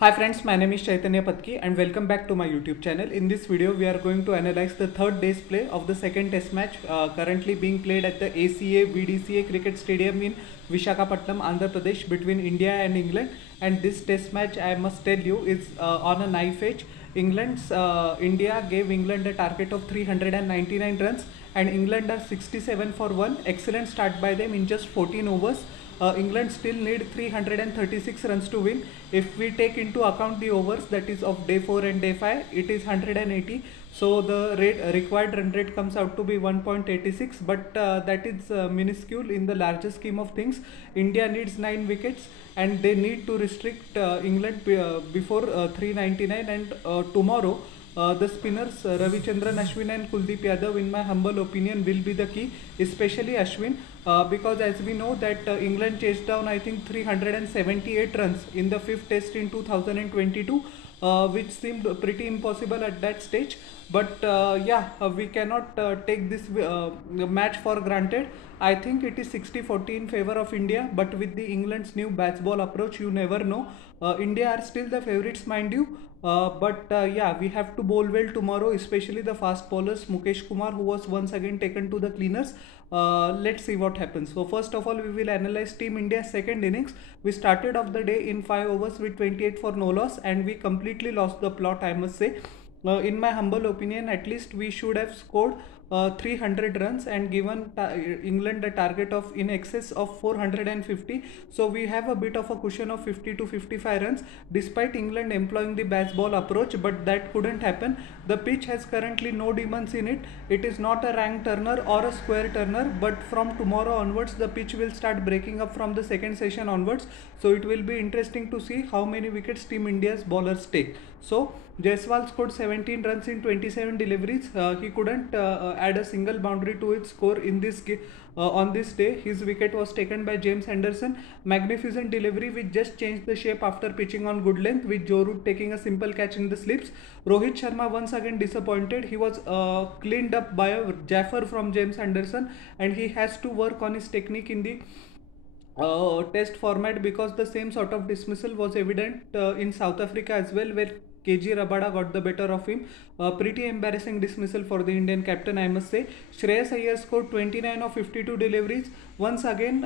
Hi friends, my name is Chaitanya Patki and welcome back to my YouTube channel. In this video, we are going to analyze the third day's play of the second test match currently being played at the ACA VDCA Cricket Stadium in Visakhapatnam, Andhra Pradesh between India and England. And this test match, I must tell you, is on a knife edge. India gave England a target of 399 runs and England are 67 for 1. Excellent start by them in just 14 overs. England still need 336 runs to win. If we take into account the overs, that is of day 4 and day 5, it is 180. So the required run rate comes out to be 1.86, but that is minuscule in the larger scheme of things. India needs 9 wickets and they need to restrict England before 399, and tomorrow the spinners Ravichandran Ashwin and Kuldeep Yadav, in my humble opinion, will be the key, especially Ashwin, because as we know that England chased down I think 378 runs in the 5th test in 2022, which seemed pretty impossible at that stage. But we cannot take this match for granted. I think it is 60-40 in favor of India, but with the England's new bats ball approach, you never know. India are still the favourites, mind you, we have to bowl well tomorrow, especially the fast bowlers Mukesh Kumar, who was once again taken to the cleaners. Let's see what happens. So first of all, we will analyze Team India's second innings. We started off the day in 5 overs with 28 for no loss, and we completely lost the plot, I must say. In my humble opinion, at least we should have scored 300 runs and given England a target of in excess of 450. So we have a bit of a cushion of 50 to 55 runs despite England employing the bats ball approach, but that couldn't happen. The pitch has currently no demons in it. It is not a rank turner or a square turner, but from tomorrow onwards the pitch will start breaking up from the second session onwards. So it will be interesting to see how many wickets Team India's bowlers take. So Jaiswal scored 17 runs in 27 deliveries. He couldn't add a single boundary to his score in this on this day. His wicket was taken by James Anderson. Magnificent delivery which just changed the shape after pitching on good length, with Joe Root taking a simple catch in the slips. Rohit Sharma once again disappointed. He was cleaned up by a Jaffer from James Anderson, and he has to work on his technique in the test format, because the same sort of dismissal was evident in South Africa as well, where KG Rabada got the better of him. Pretty embarrassing dismissal for the Indian captain, I must say. Shreyas Iyer scored 29 of 52 deliveries. Once again,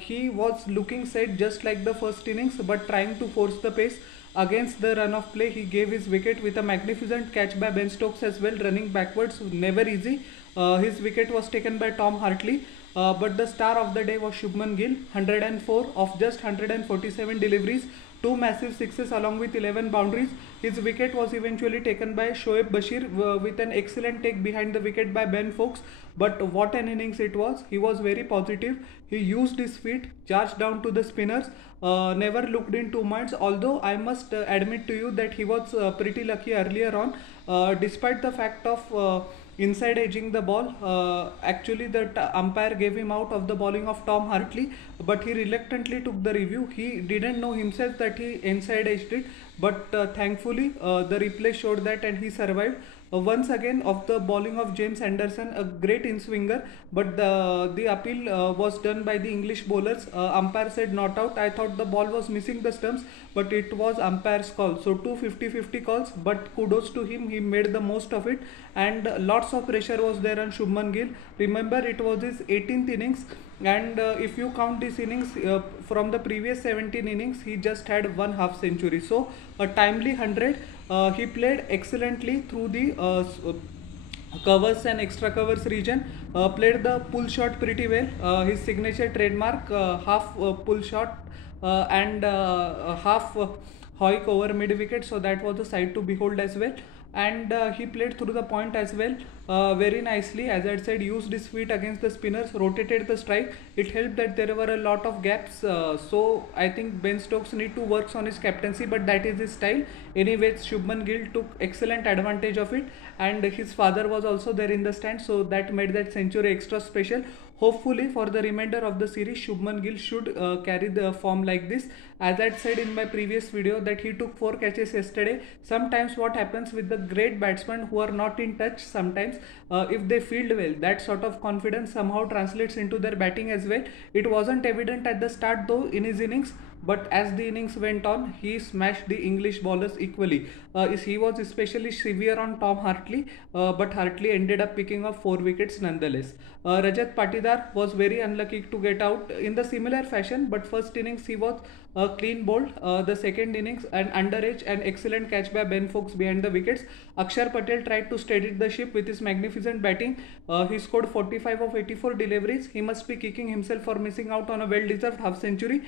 he was looking set just like the first innings, but trying to force the pace. Against the run of play, he gave his wicket with a magnificent catch by Ben Stokes as well, running backwards, never easy. His wicket was taken by Tom Hartley. But the star of the day was Shubman Gill, 104 of just 147 deliveries, 2 massive sixes along with 11 boundaries. His wicket was eventually taken by Shoaib Bashir with an excellent take behind the wicket by Ben Foakes. But what an innings it was. He was very positive. He used his feet, charged down to the spinners, never looked in 2 minds. Although I must admit to you that he was pretty lucky earlier on, despite the fact of inside edging the ball. Actually the umpire gave him out of the bowling of Tom Hartley, but he reluctantly took the review. He didn't know himself that he inside edged it, but thankfully the replay showed that and he survived. Once again of the bowling of James Anderson, a great in-swinger, but the appeal was done by the English bowlers. Umpire said not out. I thought the ball was missing the stumps, but it was umpire's call. So 2 50-50 calls, but kudos to him. He made the most of it, and lots of pressure was there on Shubman Gill. Remember, it was his 18th innings, and if you count this innings from the previous 17 innings, he just had 1 half century. So a timely 100. He played excellently through the covers and extra covers region, played the pull shot pretty well. His signature trademark, half pull shot and half hoik over mid wicket, so that was the sight to behold as well. And he played through the point as well very nicely. As I said, used his feet against the spinners, rotated the strike. It helped that there were a lot of gaps, so I think Ben Stokes need to work on his captaincy, but that is his style. Anyways, Shubman Gill took excellent advantage of it, and his father was also there in the stand, so that made that century extra special. Hopefully for the remainder of the series, Shubman Gill should carry the form like this. As I said in my previous video that he took 4 catches yesterday. Sometimes what happens with the great batsmen who are not in touch, sometimes if they field well, that sort of confidence somehow translates into their batting as well. It wasn't evident at the start though in his innings, but as the innings went on, he smashed the English bowlers equally. He was especially severe on Tom Hartley, but Hartley ended up picking up 4 wickets nonetheless. Rajat Patidar was very unlucky to get out in the similar fashion, but first innings he was clean bowled. The second innings, an underage and excellent catch by Ben Foakes behind the wickets. Akshar Patel tried to steady the ship with his magnificent batting. He scored 45 of 84 deliveries. He must be kicking himself for missing out on a well-deserved half century.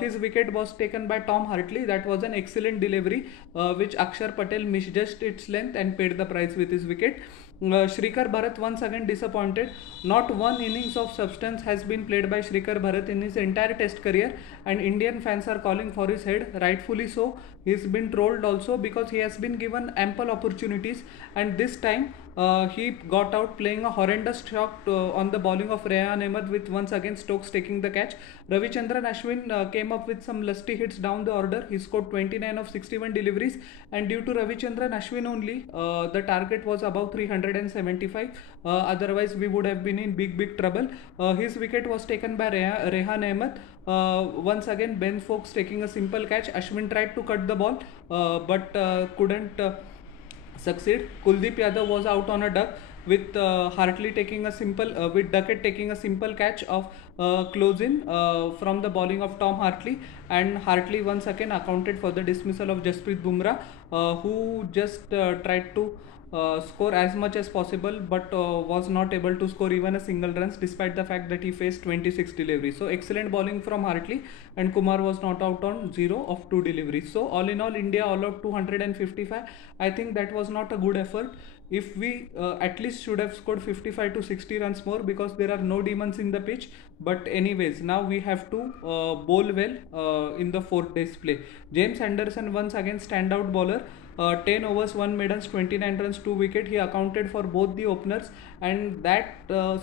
His wicket was taken by Tom Hartley. That was an excellent delivery, which Akshar Patel misjudged its length and paid the price with his wicket. Shrikar Bharat once again disappointed. Not one innings of substance has been played by Shrikar Bharat in his entire test career, and Indian fans are calling for his head, rightfully so. He's been trolled also because he has been given ample opportunities, and this time he got out playing a horrendous shot on the bowling of Rehan Ahmed, with once again Stokes taking the catch. Ravichandran Ashwin came up with some lusty hits down the order. He scored 29 of 61 deliveries, and due to Ravichandran Ashwin only, the target was above 375. Otherwise, we would have been in big trouble. His wicket was taken by Rehan Ahmed. Once again, Ben Foakes taking a simple catch. Ashwin tried to cut the ball, but couldn't succeed. Kuldeep Yadav was out on a duck, with Hartley taking a simple, with Duckett taking a simple catch of close in from the bowling of Tom Hartley, and Hartley once again accounted for the dismissal of Jasprit Bumrah, who just tried to score as much as possible, but was not able to score even a single runs, despite the fact that he faced 26 deliveries. So excellent bowling from Hartley, and Kumar was not out on 0 of 2 deliveries. So all in all, India all out 255. I think that was not a good effort. If we at least should have scored 55 to 60 runs more, because there are no demons in the pitch. But anyways, now we have to bowl well in the 4 days play. James Anderson once again standout bowler. 10 overs, 1 maidens, 29 runs, 2 wicket. He accounted for both the openers, and that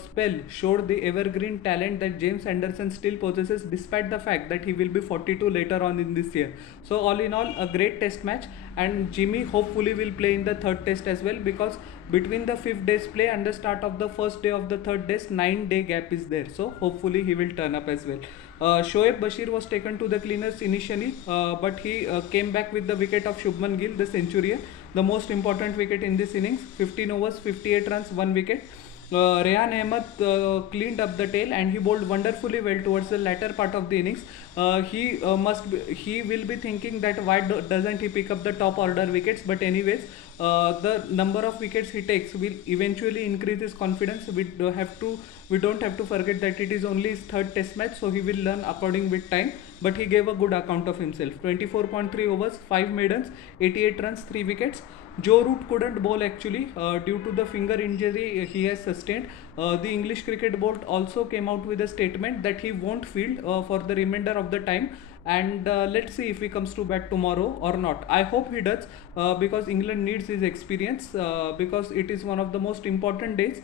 spell showed the evergreen talent that James Anderson still possesses, despite the fact that he will be 42 later on in this year. So all in all, a great test match, and Jimmy hopefully will play in the 3rd test as well, because between the 5th day's play and the start of the 1st day of the 3rd day's 9-day gap is there. So hopefully he will turn up as well. Shoaib Bashir was taken to the cleaners initially, but he came back with the wicket of Shubman Gill, the centurion, the most important wicket in this innings. 15 overs, 58 runs, 1 wicket. Rehan Ahmed cleaned up the tail, and he bowled wonderfully well towards the latter part of the innings. He will be thinking that why doesn't he pick up the top order wickets, but anyways, the number of wickets he takes will eventually increase his confidence. We don't have to forget that it is only his 3rd test match, so he will learn according with time. But he gave a good account of himself. 24.3 overs, 5 maidens, 88 runs, 3 wickets. Joe Root couldn't bowl actually due to the finger injury he has sustained. The English Cricket Board also came out with a statement that he won't field for the remainder of the time, and let's see if he comes to bat tomorrow or not. I hope he does, because England needs his experience, because it is one of the most important days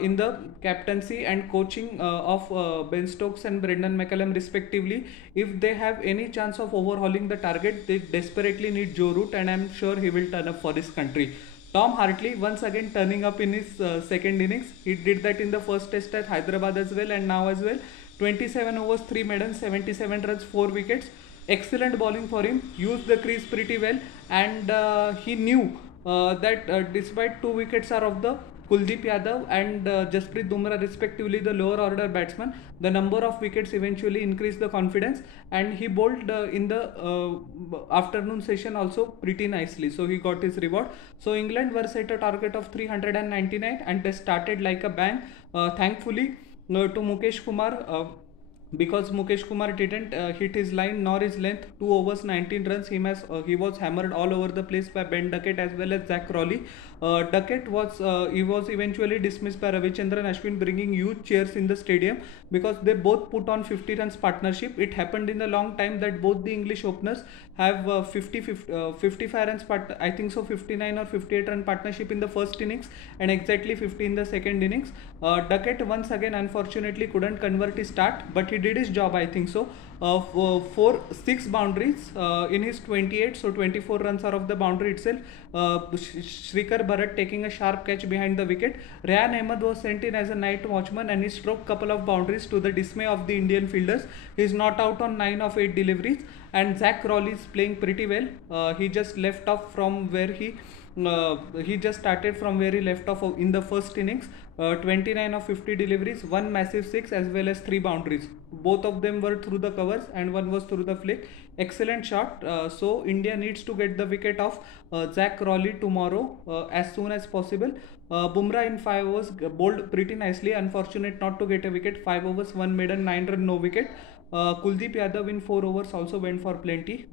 in the captaincy and coaching of Ben Stokes and Brendan McCullum respectively. If they have any chance of overhauling the target, they desperately need Joe Root, and I'm sure he will turn up for his country. Tom Hartley once again turning up in his 2nd innings. He did that in the 1st test at Hyderabad as well, and now as well. 27 overs, 3 maidens, 77 runs, 4 wickets. Excellent bowling for him. Used the crease pretty well, and he knew that despite 2 wickets are of the Kuldeep Yadav and Jasprit Bumrah respectively, the lower order batsman, the number of wickets eventually increased the confidence, and he bowled in the afternoon session also pretty nicely, so he got his reward. So England were set a target of 399, and they started like a bang. Thankfully to Mukesh Kumar, because Mukesh Kumar didn't hit his line nor his length. 2 overs, 19 runs. He was hammered all over the place by Ben Duckett as well as Zach Crawley. Duckett was eventually dismissed by Ravichandran Ashwin, bringing huge cheers in the stadium, because they both put on 50 runs partnership. It happened in a long time that both the English openers have 55 runs I think so 59 or 58 run partnership in the 1st innings, and exactly 50 in the 2nd innings. Duckett once again unfortunately couldn't convert his start, but he did his job, I think so. 6 boundaries in his 28, so 24 runs are of the boundary itself. Shrikar Bharat taking a sharp catch behind the wicket. Ryan Ahmed was sent in as a night watchman and he struck couple of boundaries to the dismay of the Indian fielders. He is not out on 9 of 8 deliveries, and Zach Crawley is playing pretty well. He just left off from where he just started from where he left off in the first innings. 29 of 50 deliveries, one massive six as well as 3 boundaries. Both of them were through the covers and one was through the flick. Excellent shot. So India needs to get the wicket of Zach Crawley tomorrow as soon as possible. Bumrah in 5 overs bowled pretty nicely. Unfortunate not to get a wicket. 5 overs, 1 maiden, 9 run, no wicket. Kuldeep Yadav in 4 overs also went for plenty.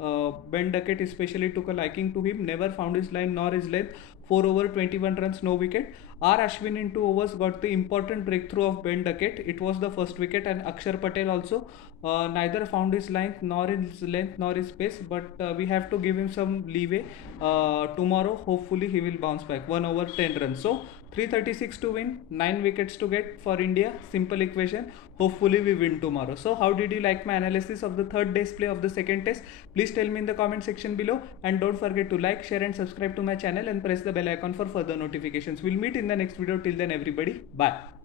Ben Duckett especially took a liking to him. Never found his line nor his length. 4 over, 21 runs, no wicket. R. Ashwin in 2 overs got the important breakthrough of Ben Duckett. It was the first wicket, and Akshar Patel also neither found his length nor his pace, but we have to give him some leeway. Tomorrow hopefully he will bounce back. 1 over, 10 runs. So 336 to win, 9 wickets to get for India. Simple equation. Hopefully we win tomorrow. So how did you like my analysis of the third day's play of the second test? Please tell me in the comment section below, and don't forget to like, share and subscribe to my channel and press the bell icon for further notifications. We'll meet in the next video. Till then everybody, bye.